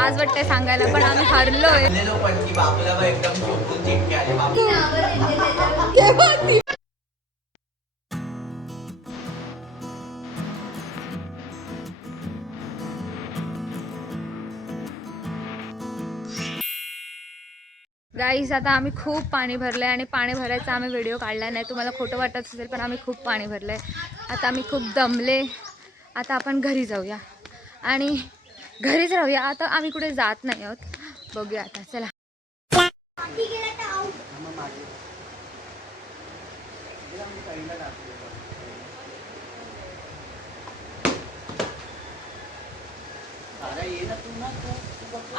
लाज वाटते सांगायला, पण आम्ही हरलोय. गाईस आता आम्ही खूप पाणी भरलंय आणि पाणी भरायचा आम्ही व्हिडिओ काढला नाही, तुम्हाला खोटं वाटत असेल पण आम्ही खूप पाणी भरलंय. आता आम्ही खूप दमले. आता आपण घरी जाऊया आणि घरीच राहूया. आता आम्ही कुठे जात नाही आहोत. बघूया आता, चला.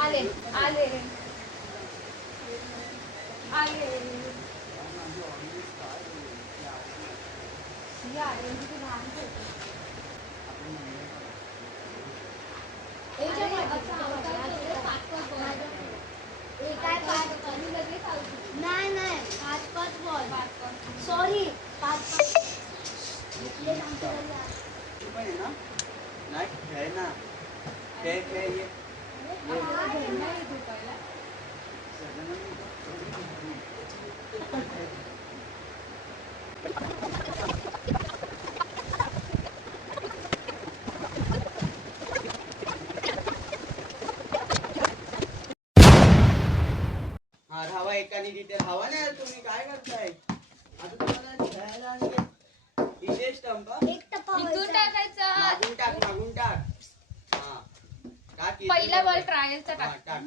आले आले आले नाही नाही 5-5 बॉल. सॉरी 5-5 धावा एकाने तिथे धावा नाही. तुम्ही काय करताय आता? तुम्हाला खेळायला आणले इथे स्टंप एक टप्पा इथून टाकायचं. मागून टाक, मागून टाक. हा टाक. पहिला बॉल ट्रायलचा हा, टाक. टाक.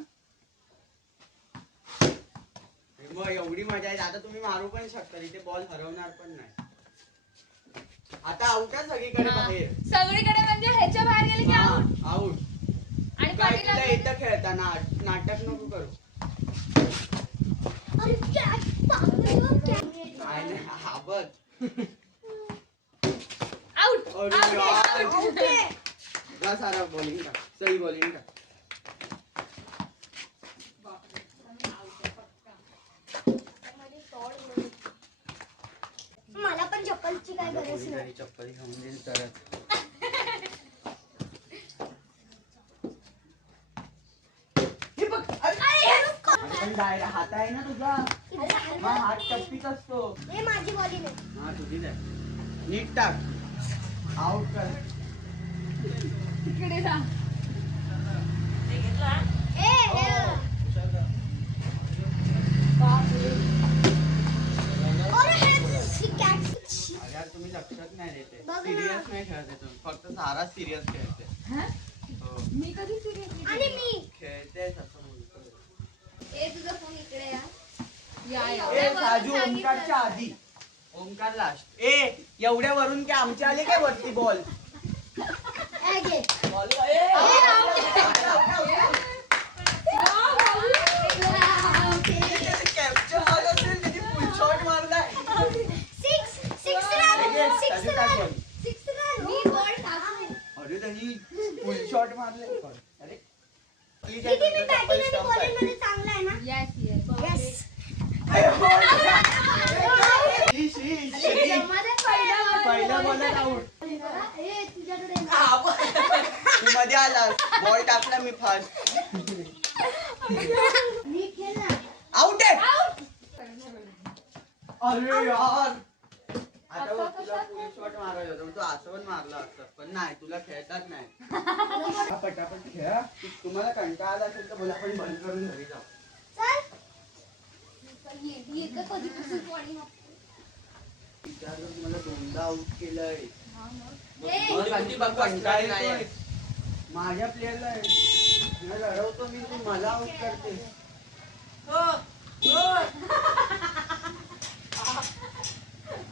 मग एवढी मजा आहे. आता तुम्ही मारू पण शकता, इथे बॉल हरवणार पण नाही. आता आउट आहे सगळीकडे बाहेर. सगळीकडे म्हणजे ह्याच्या बाहेर गेले की आउट. आउट. आणि काय पाटील तुला इथं खेळताना नाटक नको करू. अरे कॅच पागल कॅच. नाही हा बघ. आउट. अरे यार. जा सारा बॉलिंग का सही बॉलिंग का. मला पण चप्पलची काय गरज नाही. चप्पल खाऊन देईल तरच. हे बघ. हात आहे ना तुझा. हात टप्पीच असतो. हे माझी बॉलिंग आहे. हा तुझीच आहे. नीट टाक. आउट कर. तिकडे जा. यार तुम्ही लक्षात नाही देते. सिरियस नाही खेळते तुम्ही. फक्त सारा सिरियस खेळते. हो. मी कधी सिरियस आणि मी खेळते असं बोलतो. ए तुझा फोन इकडे या ए साजू ओमकारच्या आधी. ओमकार लास्ट. ए एवढ्या वरून की आमच्या आले काय वरती बॉल. बॉल कॅप्चर झालं असेल त्याची फुल शॉट मारलाय. अरे त्यांनी फुल शॉट मारले. अरे चांगला आहे ना. Yes yes. पहिला बॉलर आउट. तुझ्याकडे तू मध्ये आला. बॉल टाकला मी फास्ट. मी खेळ ना. आउट आहे. अरे यार. आता बघ, तुला फुल शॉट मारायला होता. तू असं पण मारला असतं पण नाही. तुला खेळतात नाही. पटापट खेळा. तुम्हाला कंटाळा आला असेल तर बोला आपण बंद करून घरी जाऊ. मला दोनदा आउट केलंय. माझ्या प्लेअरला लढवतो मी. तू मला आउट करते.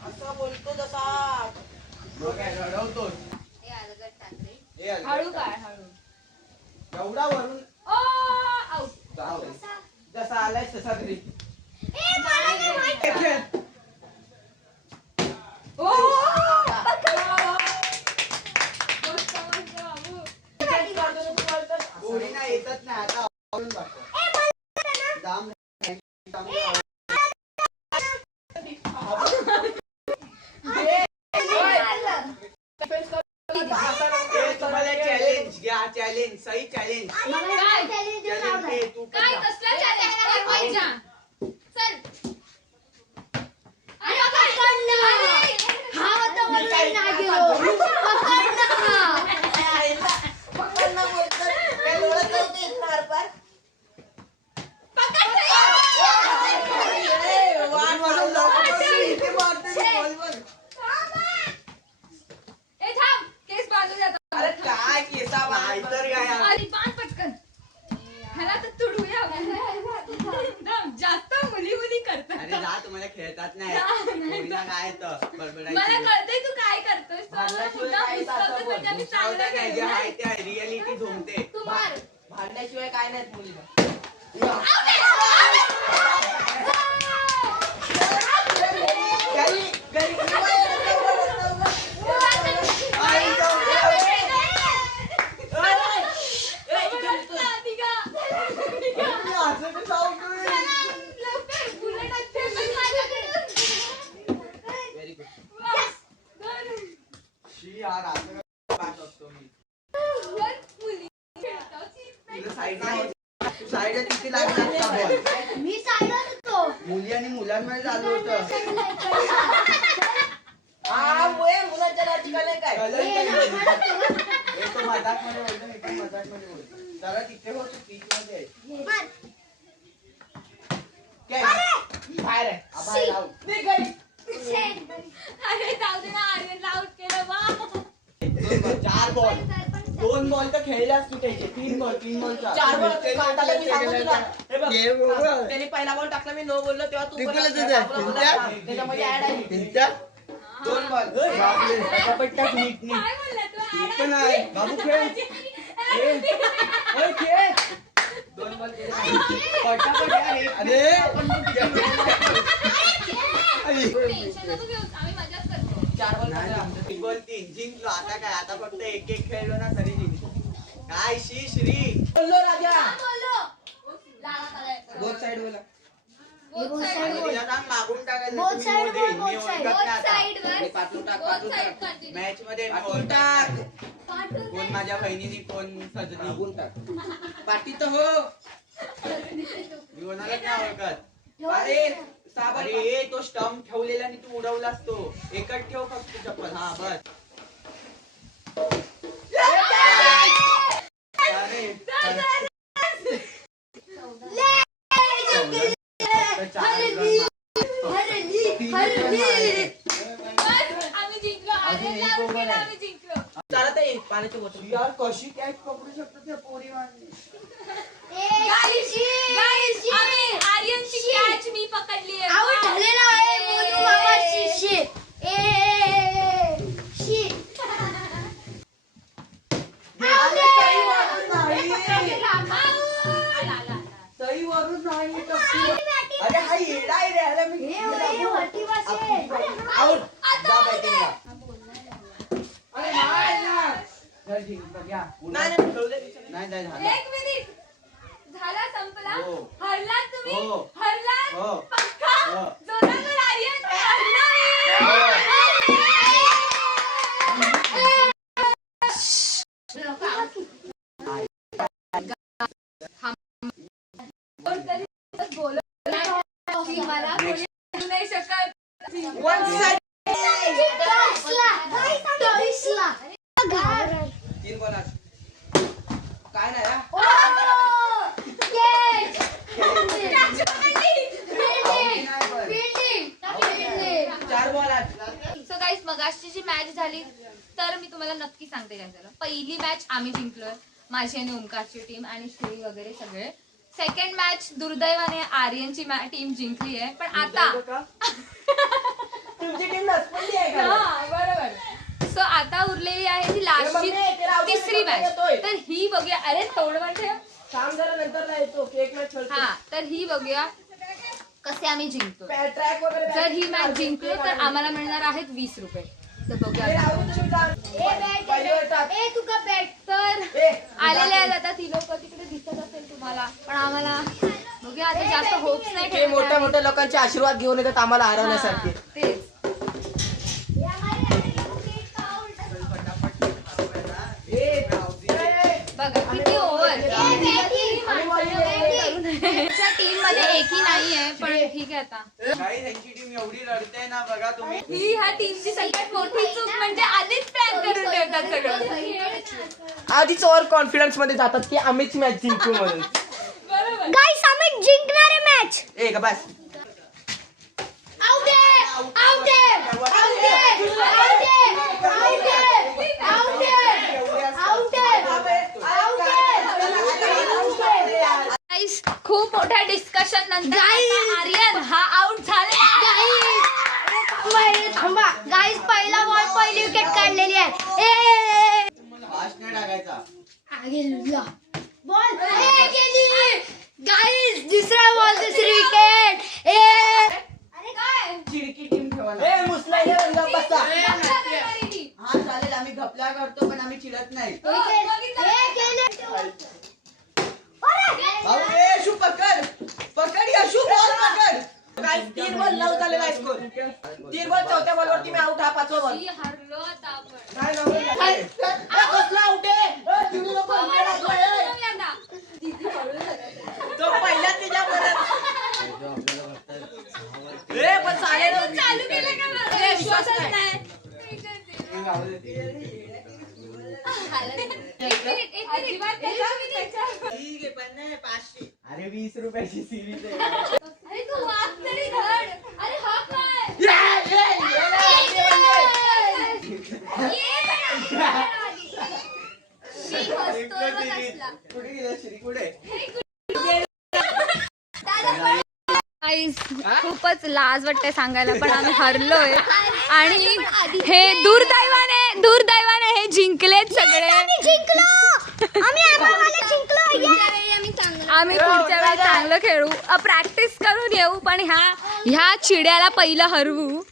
असा बोलतो तसा. मग काय लढवतो. हळू काय हळू. एवढा वरून आउट. जसा आलाय तसा घरी. गोळी नाही येतच नाही. आता आवरून दाखव. दाम तुम्हाला चॅलेंज घ्या चॅलेंज सही चॅलेंज मला challenge देऊन चॅलेंज आवडत. तू काय कसला challenge? चल अरे पकड ना. हा होता म्हणून मी नाही गेलो. पकड ना. ए थांब केस बांधून जातो अरे काय केसा नाहीतर काय अरे बांध पटकन ह्याला तर तुडूया थांब, जास्त मुली करतात अरे जा तुम्हाला खेळतात नाही पोरीला काय तर मला बडबडायचं कळतंय तू काय करतोस तू आम्हाला पुन्हा उचलतोस म्हणजे आम्ही चांगलं नाही जे खेळतोय. आहे ते रिअलिटी झोमते तू मार. भांडण्याशिवाय काय नाहीत मुलीला. Very good. साईडला किती लागला बॉल मी साईडच होतो. मुली आणि मुलांमध्ये चालू होतं हा मुळे मुलांच्या राजकारणात काय हे तो मजाकमध्ये बोलतो मी पण मजाकमध्ये बोलतो जरा तिथे होतो पीचमध्ये मार. बाहेर आहे. शी. आउट. निघ घरी. शेण. अरे जाऊ दे ना आर्यनला आउट केलं बा 4 बॉल 2 बॉल तर खेळलास तू त्याचे 3 बॉल 4 बॉल काढताना मी सांगू तुला. हे बघ. ये बाबा. त्याने पहिला बॉल टाकला मी नो बोललो तेव्हा तू ते बोलला, बोलत होता. बाबूला बोलला, तुमच्या? हा. त्याच्यामध्ये ऍड आहे. पिंट्या 2 बॉल बापरे पटापट नीट नीट काय म्हणला तू नीट पण आहे बाबू खेळ खेळ 2 बॉल पटापट यार अरे टेन्शन नको घेऊस आम्ही मजाच करतो 4 बॉल टाकले आमचे. 3 बॉल 3 जिंकलो आता काय आता फक्त एक एक खेळलो ना तरी जिंकलो काय श्री बोललो राजा. बोलो लाडा करायचं बोथ साइड बोला बोथ side side बोल. तिला सांग मागून टाकायचं Both तुम्ही side मध्ये. बोल, मी both side. ओळखत नाही both आता. side वर हे पाठवून टाक, both पाठवून side टाक. continue. मॅच मध्ये मी पाठवून ओळखत टाक. नाही. पाठवून कोण माझ्या बहिणीने कोण सजनी मागून टाक. पाठी तर हो. मी कोणालाच नाही ओळखत अरे 6 बॉल. अरे तो स्टंप ठेवलेला आणि तू उडवलास तो एकच ठेव फक्त चप्पल हा बस अरे आम्ही जिंकलो आर्यनला आउट केलं आम्ही जिंकलो चालत आहे पाण्याची बॉटल. यार कशी कॅच पकडू शकतो त्या पोरी मारली गाईस आम्ही आर्यनची कॅच मी पकडली आहे आऊट झालेला आहे मोनू मामा शिशे. शी. सही वरून नाही अरे हा येडा आहे रे अरे मी हे वरती बसे. आउट जा बॅटिंगला अरे नाही ना चल जिंकलो घ्या नाही नाही ठेवले. नाही नाही झालं एक मिनिट झाला संपला हो. हरलात तुम्ही हो. हरलात हो. पक्का हो. जोरावर आर्यन हरला कोणतरी बोलत नाही. मला कोणी बोलू नाही शकत One side. 24ला. 3 बॉल आज. काय नाही हा? Catch. कॅच पकडली. Fielding. 4 बॉल आज. सो गाईस मगाशी जी मॅच झाली तर मी तुम्हाला नक्की सांगते काय झालं. पहिली मॅच आम्ही जिंकलोय माझी आणि ओमकारची टीम आणि श्री वगैरे सगळे. सेकंड मॅच दुर्दैवाने आर्यनची टीम जिंकली आहे पण आता तुमची टीम नसपणली आहे का? हा, बरोबर. सो आता उरलेली आहे ती लास्टची तिसरी मॅच तर ही बघूया. अरे तोडवण ठेव. थांब जरा नंतर नाही येतो केक मॅच खेळतो. हा तर ही बघूया कसे आम्ही जिंकतो. ट्रॅक वगैरे जर ही मॅच जिंकलो तर आम्हाला मिळणार आहेत 20 रुपये. तर बघूया हे आता. राहू दे तुम्ही जा. पहिली वर टाक. तुका बॅट. तर ए, आलेले आहेत आता ती लोक तिकडे दिसत असेल तुम्हाला पण आम्हाला बघूया आता जास्त होप्स नाही ते ठेवले मोठ्या आम्ही. मोठ्या लोकांचे आशीर्वाद घेऊन येतात आम्हाला हरवण्यासाठी. हा, तेच. फटाफट ए, लेखी नाहीये पण ठीक आहे आता. काही त्यांची टीम एवढी रडते ना बघा तुम्ही. ही ह्या टीमची सगळ्यात मोठी चूक म्हणजे आधीच प्लॅन करून ठेवतात सगळं. आधीच ओव्हर कॉन्फिडन्स मध्ये जातात की आम्हीच मॅच जिंकू म्हणून. बरोबर. गाइस आम्ही जिंकणार आहे मॅच. ए का बस. आउट आहे आउट आहे आउट आहे आउट आहे आउट आहे आउट आहे आउट आहे. गाईस खूप मोठ्या डिस्कशन नंतर आता आर्यन हा आउट झाला. थांबा गाइस पहिला बॉल पहिली विकेट काढलेली आहे. फास्ट नाही टाकायचा. बॉल गेली गाइस. दुसरा बॉल दुसरी विकेट. अरे काय चिडकी टीम ठेवा ना. ए मुसलाही रंगा बसा. हा चालेल आम्ही घपला करतो पण आम्ही चिडत नाही. भाऊ ए शू पकड पकड या शू बॉल पकड. काय 3 बॉल 9 झालेला आहे स्कोर. 3 बॉल चौथ्या बॉलवरती मी आउट. हा 5वा बॉल. हरलो आता आपण. काय नव्हतं. कसला आउट आहे. चिडू नको. तो पहिला तिच्या परत. ए पण चालेल. चालू केलं का मला? विश्वासच नाही. अजिबात त्याच्यावर. अरे 20 रुपयाची सिरीज आहे. अरे तू वाच तरी धड. अरे हा काय? शी हसतोय बघ असला. कुठे गेला श्री कुठे. गाईस खूपच लाज वाटते सांगायला पण आम्ही हरलोय आणि हे दुर्दैवाने हे जिंकलेत सगळे. आम्ही पुढच्या वेळी चांगलं खेळू प्रॅक्टिस करून येऊ पण ह्या चिड्याला पहिलं हरवू.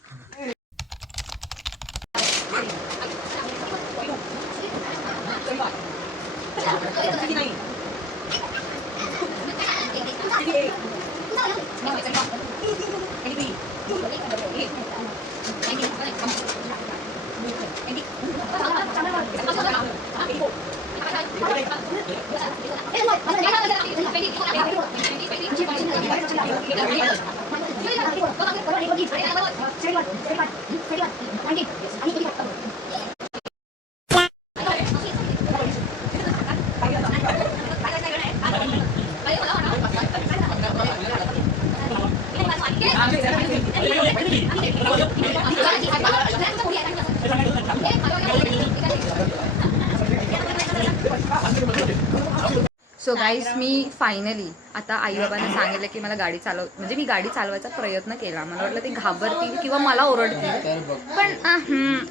सो गाईस मी फायनली आता आईबाबांना सांगितलं की मला गाडी म्हणजे मी गाडी चालवायचा प्रयत्न केला. मला वाटलं ते घाबरतील किंवा मला ओरडतील पण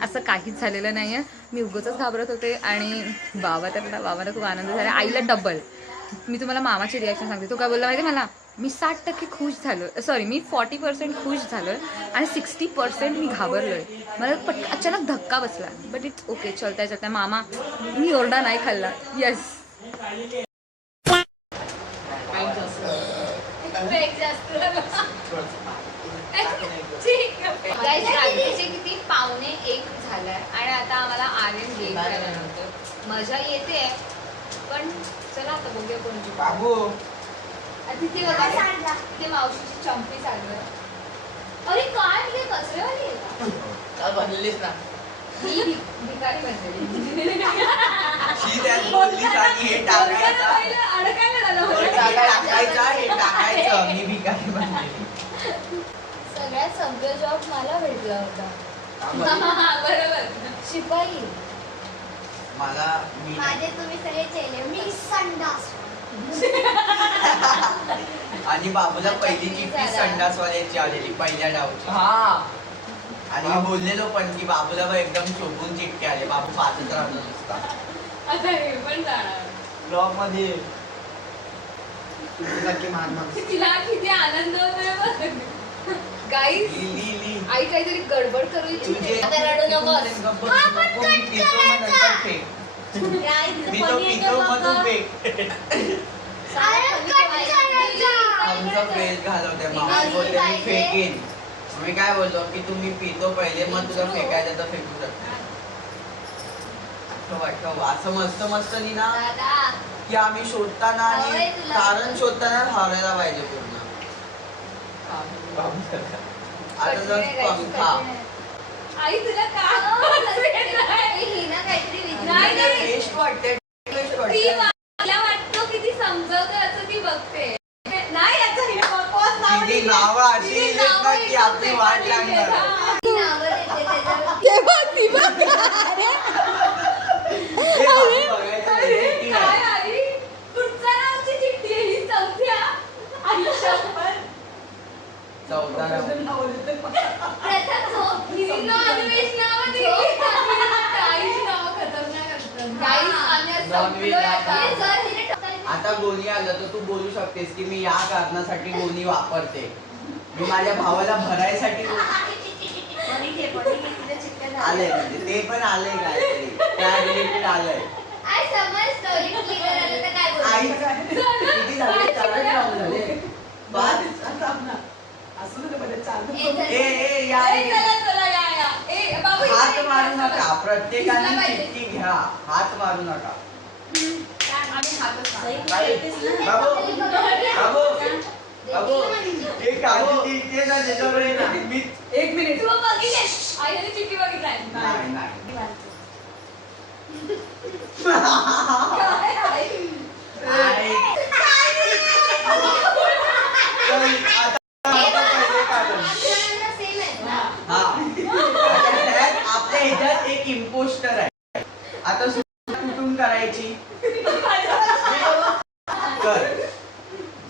असं काहीच झालेलं नाही आहे. मी उगाचच घाबरत होते आणि बाबाला खूप आनंद झाला. आईला डबल. मी तुम्हाला मामाची रिॲक्शन सांगते. तो काय बोलला माहिती मला. मी 60% खुश झालो. सॉरी मी 40% खुश झालो आणि 60% मी घाबरलो आहे. मला अचानक धक्का बसला. But it's okay. चलता मामा मी ओरडा नाही खाल्ला. येस रात्रीचे किती 1:45 झालाय आणि आता आम्हाला आर्यन गेम करायला नव्हतं. मजा येते पण चला आता बघूया कोणती. बाबू तिथे बघा तिथे मावशीची चंपी चालू आहे. अरे काय म्हणजे कचरेवाली आहे का? बनलेलीच ना. मी भिकारी बनलेली. शी त्यात बोललीस आणि हे टाकायचं अडकायला झालं. टाकायचं हे टाकायचं. मी भिकारी बनलेली. सगळ्यात सभ्य जॉब मला भेटला होता. बरोबर शिपाई. मला माझे तुम्ही सगळे चेले. मी संडास. आणि बाबूला पहिली चिठ्ठी संडासवाल्याची आलेली पहिल्या डावची. हा आणि मी बोललेलो पण की बाबूला बघ एकदम शोभून चिठ्ठी आली. बाबू पाचच राहतो नुसता आता हे पण जाणार. ब्लॉग मध्ये तिला किती आनंद होतोय गाईस. ली आई काहीतरी गडबड करू इच्छिते. आता रडू नकोस. मी तो पितो मधून फेक. आमचा फेक घालवते. मामा बोलले मी फेकेन. मी काय बोललो की तुम्ही पितो पहिले मग तुला फेकायचं तर फेकू शकतो. असं मस्त मस्त ना की आम्ही शोधताना आणि कारण शोधताना हारायला पाहिजे पूर्ण. आता जर पंखा आई तुला का ही ना काहीतरी नाही, नाही. टेस्ट वाटते टेस्ट ती वाटते मला वाटतं की ती समजवते असं ती बघते नाही याचं हिला pause नाव तिची लिहिलंय. नावं अशी तिची लिहिलेत ना नावं की आपली एकदम वाट पेपरला लिहिलेत, लागणार. हा. ती नावं देते त्याच्यावर. ते बघ ती बघ हे बाबू बघायचं नाही, चिठ्ठी काय आहे. आई कुठच्या नावची चिठ्ठी आहे ही चौथ्या आयुष्यावर चौदा नाव. प्रथम झोप. हिने नॉनव्हेज नावं दिली. आईची नावं खतरनाक असतात. Guys, आम्ही आज नॉनव्हेज संपलोय नाव. आता. हे जर हिने टोचायला- आता गोणी आलं तर तू बोलू शकतेस की मी या कारणासाठी गोणी वापरते. मी माझ्या भावाला भरायसाठी कोणी घे, कोणी घे, तिला चिटका झाला. आलंय म्हणजे ते पण आलंय काहीतरी त्या रिलेटेड आलंय. आई समज स्टोरी क्लिअर आलं तर काय आई बोलू? किती झाले 4 राऊंड झाले 5 हे ए या ए, चला, चला, या, या. ए, बाबू, इथे हात एक मारू तास नका बघा. प्रत्येकाने तुला पाहिजे. चिठ्ठी घ्या हात मारू नका. आम्ही हातच मारतो. काय? बाबू बाबू हे काढली इथे ना त्याच्यावर आहे ना मी एक मिनिट तू बघितलेस? आईने चिठ्ठी बघितलाय. नाही नाही काय आई? आई. तर आता पहिले काढून. सेम आहे. हा आता ह्यात आपल्या ह्याच्यात एक इम्पोस्टर आहे. आता सुरुवात कुठून करायची कर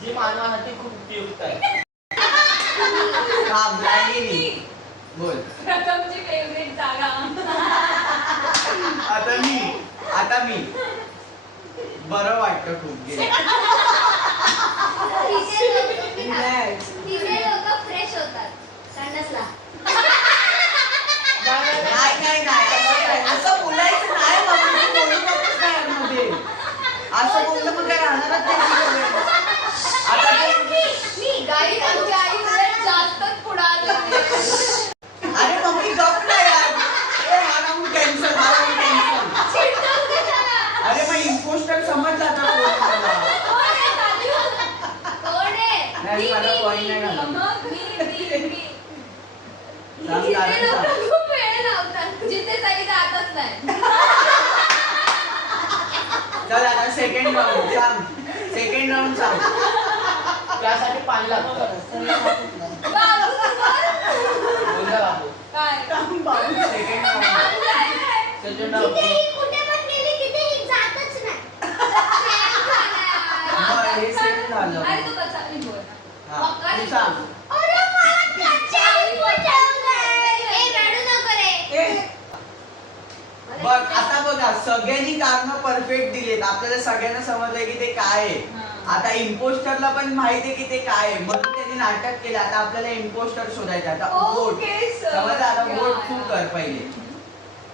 जी मानवासाठी खूप उपयुक्त आहे. थांब लाईनीनी बोल. प्रथमची फेवरेट जागा. आता मी बरं वाटतं खूप गेलं. तिथे लोक फ्रेश होतात संडासला. नाही असं बोलायचं नाही बाबा, तू बोलू नकोस ना यामध्ये. असं बोललं मग काय राहणारच नाही. आता मी गाई आमची आई उलट जास्तच पुढारली. अरे मम्मी गप ना यार. ए, हा राऊंड कॅन्सल. अरे मग इम्पोस्टर समजला आता कोण मला. कोण आहे? नाही मला पॉईंट नाही घालत. मग मी. सांग जिथे कारण लोक सांग. खूप वेळ लावतात जिथे काही जातच नाही. चल आता सेकंड राऊंड सांग. त्यासाठी पाणी लागतं. बाबू, बोलला बाबू. काय? सेकंड राऊंड त्याचं नाव तिथे ही कुठे पण गेली तिथे ही जातच नाही. हे सेम झालं. अरे तू कसा मी बोल. हा, तू सांग. अरे मला त्याच्या आईवर ठेवलंय. ए रडू नको रे. बघ आता बघा सगळ्यांनी कारणं परफेक्ट दिलेत. आपल्याला सगळ्यांना समजलंय की ते काय आहे. आता इम्पोस्टरला पण माहिती आहे की ते काय आहे म्हणून त्यांनी नाटक केलं. आता आपल्याला इम्पोस्टर शोधायचं. आता वोट Okay, sir. समज आता Yeah, वोट तू yeah. कर पहिले.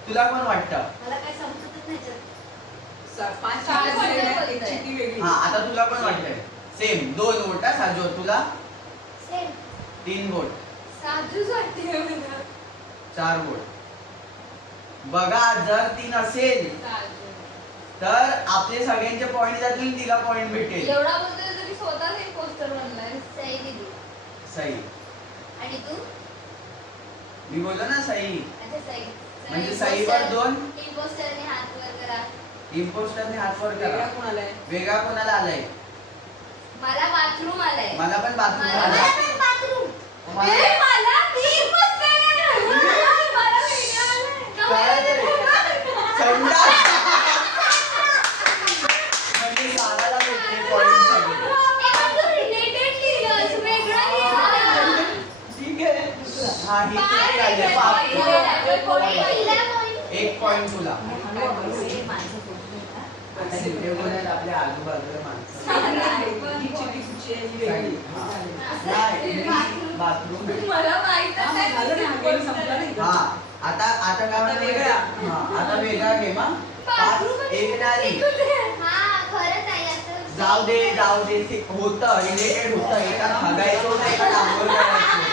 तुला कोण वाटतं? मला काय समजतच नाही त्याच्यात. हा आता तुला पण वाटतंय सेम 2 वोट साजू तुला सेम. 3 वोट साजूच वाटते मला. 4 वोट. बघा जर ती नसेल तर आपले सगळ्यांचे पॉइंट जातील तिला पॉइंट भेटेल. एवढा बोलतोय तरी स्वतःच एक पोस्टर बनलाय. सई दिदी. सही. आणि तू? मी बोललो ना सही. अच्छा सई. म्हणजे सहीवर 2. इम्पोस्टरने हात वर करा. इम्पोस्टरने हात वर करा. वेगळा कोणाला आलाय? मला बाथरूम आलाय. मला पण बाथरूम मला आलाय. पण बाथरूम. ए, मला मी poster आहे. मला वेगळं आलंय. काय रे? संडास. म्हणजे साराला भेटले पॉइंट सगळे. ए, पण तू related लिहिलंस, वेगळं लिहिलंस. हा ही काय चूक झाली. रे, बापरे. पहिला point. 1 पॉइंट तुला. आता इथे बोलत आपल्या आजूबाजूला माणसं. नाही बाथरूम आहे. मला माहितच नाही. हा आता काय म्हणतो? हा आता वेगळा गेम हा. 5 1 नाही. हा, खरंच आहे असं. जाऊ दे ते होतं रिलेटेड होतं. एका हगायचं होतं एका डांबर करायचं.